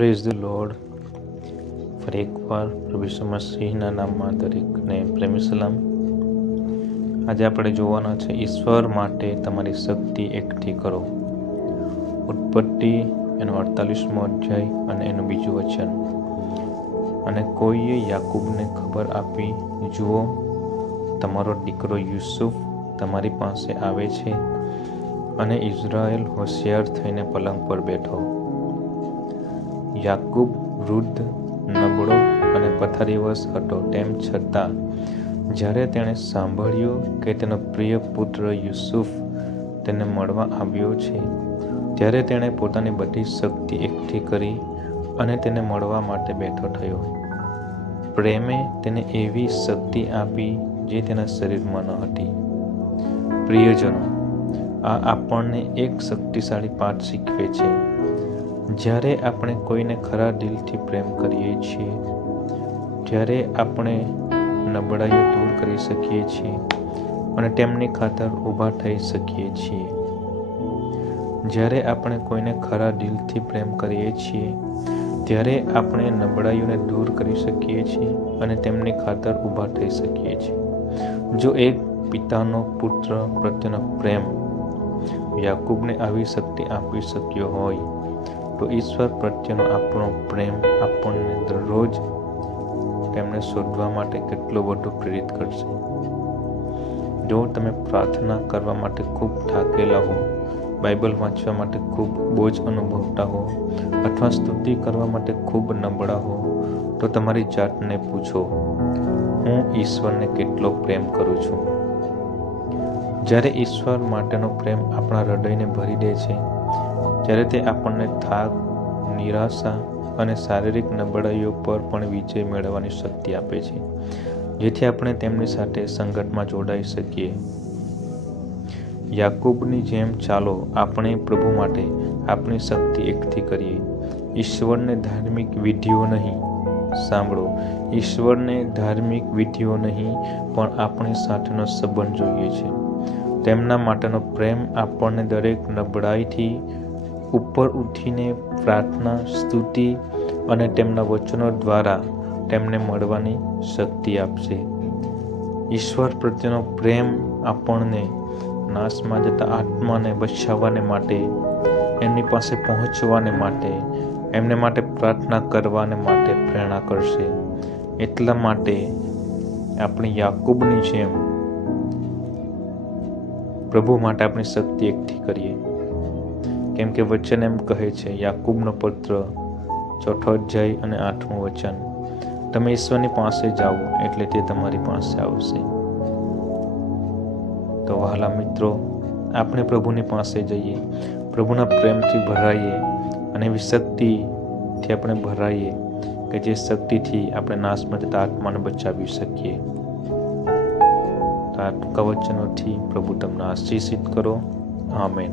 Praise the lord. ફરી એકવાર પ્રભુ ઈસુ મસીહના નામમાં દરેકને પ્રેમી સલામ. આજે આપણે જોવાના છે ઈશ્વર માટે તમારી શક્તિ એકઠી કરો. ઉત્પત્તિ એનો 48મો અધ્યાય અને એનું બીજું વચન. અને કોઈએ યાકૂબને ખબર આપી, જુઓ, તમારો દીકરો યુસુફ તમારી પાસે આવે છે અને ઇઝરાયલ હોશિયાર થઈને પલંગ પર બેઠો. યાકૂબ વૃદ્ધ, નબળો અને પથારીવશ હતો. તેમ છતાં જ્યારે તેણે સાંભળ્યું કે તેનો પ્રિય પુત્ર યુસુફ તેને મળવા આવ્યો છે, ત્યારે તેણે પોતાની બધી શક્તિ એકઠી કરી અને તેને મળવા માટે બેઠો થયો. પ્રેમે તેને એવી શક્તિ આપી જે તેના શરીરમાં ન હતી. પ્રિયજનો, આ આપણને એક શક્તિશાળી પાઠ શીખવે છે. જ્યારે આપણે કોઈને ખરા દિલથી પ્રેમ કરીએ છીએ, ત્યારે આપણે નબળાઈઓ દૂર કરી શકીએ છીએ અને તેમની ખાતર ઊભા થઈ શકીએ છીએ. જ્યારે આપણે કોઈને ખરા દિલથી પ્રેમ કરીએ છીએ, ત્યારે આપણે નબળાઈઓને દૂર કરી શકીએ છીએ અને તેમની ખાતર ઊભા થઈ શકીએ છીએ. જો એક પિતાનો પુત્ર પ્રત્યેનો પ્રેમ યાકૂબને આવી શક્તિ આપી શક્યો હોય, તો ઈશ્વર પ્રત્યેનો આપણો પ્રેમ આપણને દરરોજ તેમને શોધવા માટે કેટલો વધુ પ્રેરિત કરશે. જો તમે પ્રાર્થના કરવા માટે ખૂબ થાકેલા હો, બાઇબલ વાંચવા માટે ખૂબ બોજ અનુભવતા હો અથવા સ્તુતિ કરવા માટે ખૂબ નબળા હો, તો તમારી જાતને પૂછો, હું ઈશ્વરને કેટલો પ્રેમ કરું છું? જ્યારે ઈશ્વર માટેનો પ્રેમ આપણા હૃદયને ભરી દે છે, ત્યારે તે આપણને થાક, નિરાશા અને શારીરિક નબળાઈઓ પર પણ વિજય મેળવવાની શક્તિ આપે છે, જેથી આપણે તેમની સાથે સંગતમાં જોડાઈ શકીએ. યાકૂબની જેમ ચાલો આપણે પ્રભુ માટે આપણી શક્તિ એકઠી કરીએ. ઈશ્વરને ધાર્મિક વિધિઓ નહીં, સાંભળો, ઈશ્વરને ધાર્મિક વિધિઓ નહીં, પણ આપણી સાથેનો સંબંધ જોઈએ છે. તેમના માટેનો પ્રેમ આપણને દરેક નબળાઈથી ઉપર ઉઠીને પ્રાર્થના, સ્તુતિ અને તેમના વચનો દ્વારા તેમને મળવાની શક્તિ આપશે. ઈશ્વર પ્રત્યેનો પ્રેમ આપણને નાશમાં જતા આત્માને બચાવવાને માટે, એમની પાસે પહોંચવાને માટે, એમને માટે પ્રાર્થના કરવાને માટે પ્રેરણા કરશે. એટલા માટે આપણે યાકૂબની જેમ પ્રભુ માટે આપણી શક્તિ એકઠી કરીએ. કેમ કે વચન એમ કહે છે, યાકૂબનો પત્ર 4 અધ્યાય અને 8મું વચન, તમે ઈશ્વરની પાસે જાઓ એટલે તે તમારી પાસે આવશે. તો વહાલા મિત્રો, આપણે પ્રભુની પાસે જઈએ, પ્રભુના પ્રેમથી ભરાઈએ અને એવી શક્તિથી આપણે ભરાઈએ કે જે શક્તિથી આપણે નાશમાં જતા આત્માને બચાવી શકીએ. તો આ ટૂંકા વચનોથી પ્રભુ તમને આશીષિત કરો. આમેન.